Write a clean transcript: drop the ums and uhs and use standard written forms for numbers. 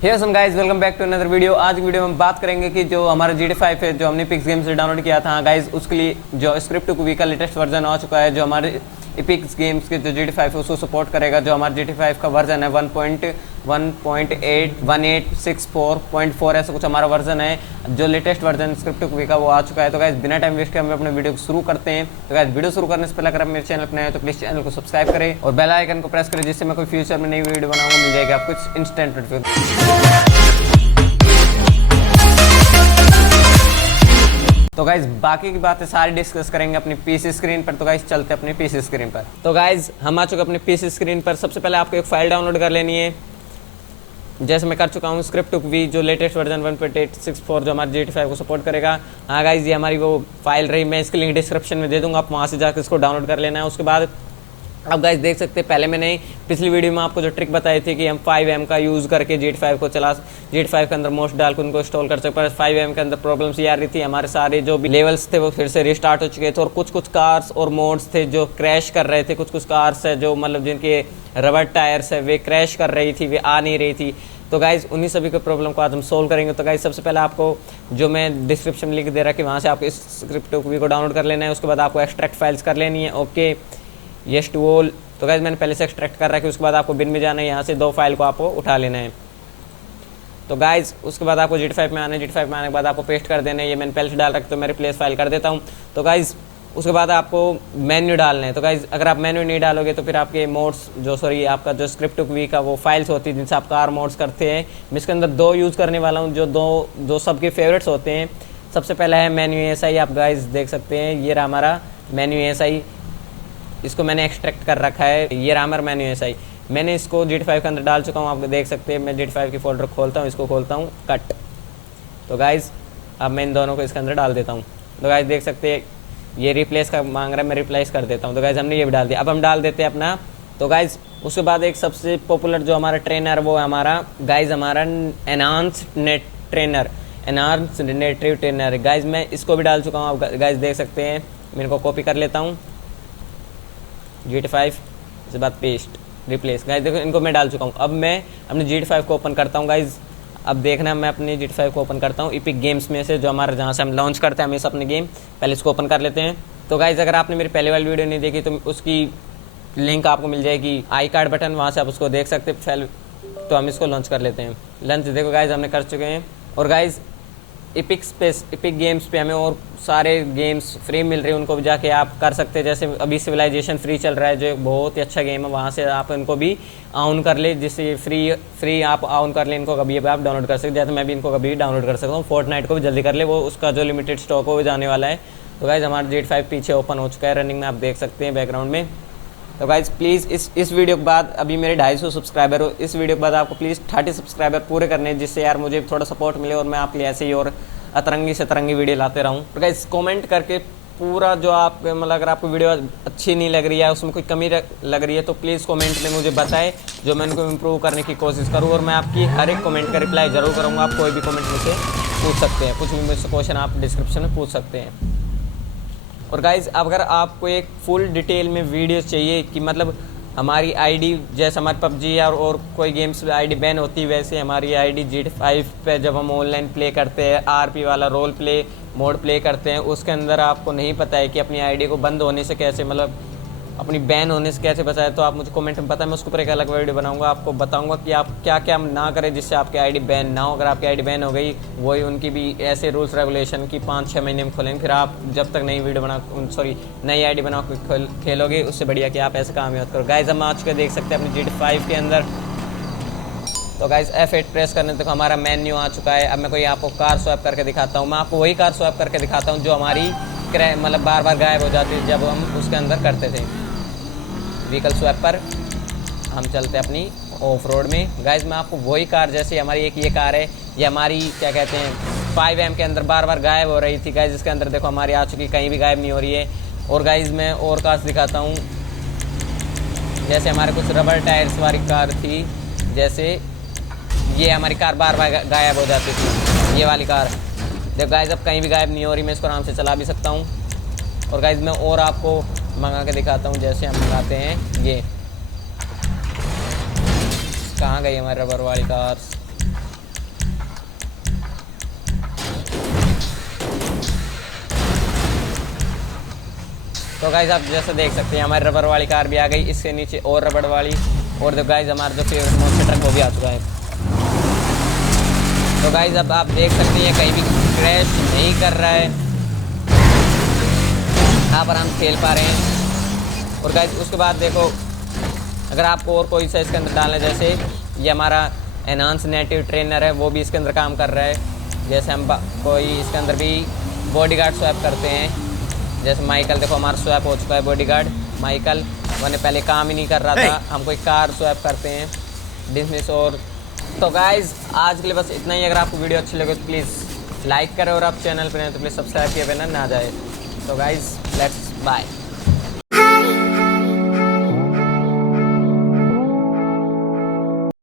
Hey some guys, welcome back to another video. आज की video में हम बात करेंगे कि जो हमारा GT5 है, जो हमने पिक्स गेम से डाउनलोड किया था गाइस, उसके लिए जो स्क्रिप्ट कुवी का लेटेस्ट वर्जन आ चुका है, जो हमारे पिक्स गेम्स के जो GT5 है उसको सपोर्ट करेगा। जो हमारा GT5 का वर्जन है 1.1.8.186.4.4 ऐसा कुछ हमारा वर्जन है। जो लेटेस्ट वर्जन स्क्रिप्ट कुवी का वो आ चुका है। तो गाइस बिना टाइम वेस्ट के हम अपने वीडियो को शुरू करते हैं। तो गाइस वीडियो शुरू करने से पहले अगर आप मेरे चैनल पर नए हो तो प्लीज़ चैनल को सब्सक्राइब करें और बेल आइकन को प्रेस करें, जिससे मैं कोई फ्यूचर में नई वीडियो बनाऊंगा मिल जाएगी आपको इंस्टेंट नोटिफिकेशन। तो गाइज बाकी की बातें सारी डिस्कस करेंगे अपनी पीसी स्क्रीन पर। तो गाइज चलते अपनी पीसी स्क्रीन पर। तो गाइज हम आ चुके अपने पीसी स्क्रीन पर। सबसे पहले आपको एक फाइल डाउनलोड कर लेनी है, जैसे मैं कर चुका हूँ स्क्रिप्ट कुवी जो लेटेस्ट वर्जन 1.864 जो हमारे GT5 को सपोर्ट करेगा। हाँ गाइज ये हमारी वो फाइल रही, मैं इसकी लिंक डिस्क्रिप्शन में दे दूँगा, आप वहाँ से जाकर इसको डाउनलोड कर लेना है। उसके बाद अब गाइस देख सकते हैं, पहले मैंने पिछली वीडियो में आपको जो ट्रिक बताई थी कि हम 5M का यूज़ करके GT5 को चला GT5 के अंदर मोस्ट डाल के उनको इंस्टॉल कर सकते। पर 5M के अंदर प्रॉब्लम्स ये आ रही थी, हमारे सारे जो भी लेवल्स थे वो फिर से रिस्टार्ट हो चुके थे और कुछ कार्स और मोड्स थे जो क्रैश कर रहे थे। कुछ कार्स है जो मतलब जिनके रबर टायर्स है वे क्रैश कर रही थी, वे आ नहीं रही थी। तो गाइज़ उन्हीं सभी के प्रॉब्लम को आज हम सोल्व करेंगे। तो गाइज़ सबसे पहले आपको जो मैं डिस्क्रिप्शन में लिंक दे रहा कि वहाँ से आपको इस स्क्रिप्ट कुवी को डाउनलोड कर लेना है। उसके बाद आपको एक्सट्रैक्ट फाइल्स कर लेनी है। Okay yes to all. तो गाइज मैंने पहले से एक्सट्रैक्ट कर रखा है। उसके बाद आपको बिन में जाना है, यहाँ से 2 फाइल को आपको उठा लेना है। तो गाइज उसके बाद आपको GT5 में आना है। GT5 में आने के बाद आपको पेस्ट कर देना है। ये मैंने पहले से डाल रखा तो मैं रिप्लेस फाइल कर देता हूँ। तो गाइज उसके बाद आपको मेन्यू डालना है। तो गाइज अगर आप मेन्यू नहीं डालोगे तो फिर आपके मोड्स आपका जो स्क्रिप्ट कुवी का वो फाइल्स होती है जिनसे आप कार मोड्स करते हैं। मैं इसके अंदर 2 यूज़ करने वाला हूँ जो दो सबके फेवरेट्स होते हैं। सबसे पहला है menu-ASI। आप गाइज देख सकते हैं ये रहा हमारा menu-ASI, इसको मैंने एक्सट्रैक्ट कर रखा है। ये रहा हमारा menu-ASI, मैंने इसको GT5 के अंदर डाल चुका हूँ। आप देख सकते हैं मैं GT5 की फोल्डर खोलता हूँ, इसको खोलता हूँ कट। तो गाइज़ अब मैं इन दोनों को इसके अंदर डाल देता हूँ। तो गाइज़ देख सकते हैं ये रिप्लेस का मांग रहा है, मैं रिप्लेस कर देता हूँ। तो गाइज़ हमने ये भी डाल दिया। अब हम डाल देते हैं अपना। तो गाइज़ उसके बाद एक सबसे पॉपुलर जो हमारा ट्रेनर वो है हमारा गाइज़ हमारा enhanced net trainer, enhanced native trainer. Guys मैं इसको भी डाल चुका हूँ। आप गाइज़ देख सकते हैं, मैं इनको कॉपी कर लेता हूँ GT5, इसके बाद पेस्ट रिप्लेस। गाइज देखो इनको मैं डाल चुका हूँ। अब मैं अपने GT5 को ओपन करता हूँ। गाइज अब देखना मैं अपने GT5 को ओपन करता हूँ इपिक गेम्स में से, जो हमारा जहाँ से हम लॉन्च करते हैं हमेशा अपने गेम। पहले इसको ओपन कर लेते हैं। तो गाइज अगर आपने मेरी पहले वाली वीडियो नहीं देखी तो उसकी लिंक आपको मिल जाएगी आई कार्ड बटन, वहाँ से आप उसको देख सकते हैं। तो हम इसको लॉन्च कर लेते हैं। लॉन्च देखो गाइज हमने कर चुके हैं। और गाइज इपिक गेम्स पे हमें और सारे गेम्स फ्री मिल रहे हैं, उनको भी जाके आप कर सकते हैं। जैसे अभी सिविलाइजेशन फ्री चल रहा है जो एक बहुत ही अच्छा गेम है, वहाँ से आप इनको भी ऑन कर ले, जिससे फ्री आप ऑन कर ले इनको, कभी आप डाउनलोड कर सकते। जैसे मैं भी इनको कभी डाउनलोड कर सकता हूँ। फोर्टनाइट को भी जल्दी कर ले, वो उसका जो लिमिटेड स्टॉक हो वो जाने वाला है। तो गाइज हमारा GT5 पीछे ओपन हो चुका है रनिंग में, आप देख सकते हैं बैकग्राउंड में। तो गाइज प्लीज़ इस वीडियो के बाद अभी मेरे 250 सब्सक्राइबर हो, इस वीडियो के बाद आपको प्लीज़ 30 सब्सक्राइबर पूरे करने हैं, जिससे यार मुझे थोड़ा सपोर्ट मिले और मैं आपके लिए ऐसे ही और अतरंगी से तरंगी वीडियो लाते रहूँ। तो गाइज कमेंट करके पूरा जो आप मतलब अगर आपको वीडियो अच्छी नहीं लग रही है, उसमें कोई कमी लग रही है तो प्लीज़ कमेंट में मुझे बताएं, जो मैं उनको इम्प्रूव करने की कोशिश करूँ। और मैं आपकी हर एक कमेंट का रिप्लाई ज़रूर करूँगा। आप कोई भी कमेंट मुझसे पूछ सकते हैं, कुछ भी मुझसे क्वेश्चन आप डिस्क्रिप्शन में पूछ सकते हैं। और गाइज अगर आपको एक फुल डिटेल में वीडियो चाहिए कि मतलब हमारी आईडी जैसे हमारी PUBG और कोई गेम्स में आईडी बैन होती है, वैसे हमारी आईडी GT5 पे जब हम ऑनलाइन प्ले करते हैं, RP वाला रोल प्ले मोड प्ले करते हैं, उसके अंदर आपको नहीं पता है कि अपनी आईडी को बंद होने से कैसे मतलब अपनी बैन होने से कैसे बचाए, तो आप मुझे कमेंट में पता है, मैं उसके ऊपर एक अलग वीडियो बनाऊंगा। आपको बताऊंगा कि आप क्या क्या ना करें जिससे आपकी आईडी बैन ना हो। अगर आपकी आईडी बैन हो गई, वही उनकी भी ऐसे रूल्स रेगुलेशन की 5-6 महीने में खोलेंगे, फिर आप जब तक नई आईडी बना के खेलोगे, उससे बढ़िया कि आप ऐसे काम मत करो। गाइज हम आज के देख सकते हैं अपनी GT5 के अंदर। तो गाइज F8 प्रेस करने तक हमारा मेन्यू आ चुका है। अब मैं कोई आपको कार स्वैप करके दिखाता हूँ। मैं आपको वही कार स्वैप करके दिखाता हूँ जो हमारी मतलब बार बार गायब हो जाती है जब हम उसके अंदर करते थे। व्हीकल स्वैप पर हम चलते हैं अपनी ऑफ रोड में। गाइज मैं आपको वही कार, जैसे हमारी एक ये कार है, ये हमारी क्या कहते हैं 5M के अंदर बार बार गायब हो रही थी। गाइज इसके अंदर देखो हमारी आ चुकी, कहीं भी गायब नहीं हो रही है। और गाइज मैं और कार्स दिखाता हूँ, जैसे हमारे कुछ रबर टायर्स वाली कार थी, जैसे ये हमारी कार बार बार गायब हो जाती थी, ये वाली कार देखो गाइज अब कहीं भी गायब नहीं हो रही, मैं इसको आराम से चला भी सकता हूँ। और गाइज मैं और आपको मंगा के दिखाता हूँ, जैसे हम मंगाते हैं ये, कहाँ गई हमारी रबर वाली कार्स। तो गाइज आप जैसे देख सकते हैं हमारी रबर वाली कार भी आ गई, इसके नीचे और रबड़ वाली, और तो गाइज हमारा जो फेवरेट मोस्टर ट्रक वो भी आ चुका है। तो गाइज अब आप देख सकते हैं कहीं भी क्रैश नहीं कर रहा है, यहाँ पर हम खेल पा रहे हैं। और गाइज उसके बाद देखो अगर आपको और कोई सा इसके अंदर डालना है, जैसे ये हमारा एनहांस नेटिव ट्रेनर है, वो भी इसके अंदर काम कर रहा है। जैसे हम कोई इसके अंदर भी बॉडीगार्ड स्वैप करते हैं, जैसे माइकल देखो हमारा स्वैप हो चुका है बॉडीगार्ड माइकल, वरना पहले काम ही नहीं कर रहा था। हम कोई कार स्वैप करते हैं डिसमिस। और तो गाइज आज के लिए बस इतना ही। अगर आपको वीडियो अच्छी लगे तो प्लीज़ लाइक करें, और आप चैनल पर नहीं तो प्लीज़ सब्सक्राइब किए बिना ना जाए। तो गाइज लेट्स बाय।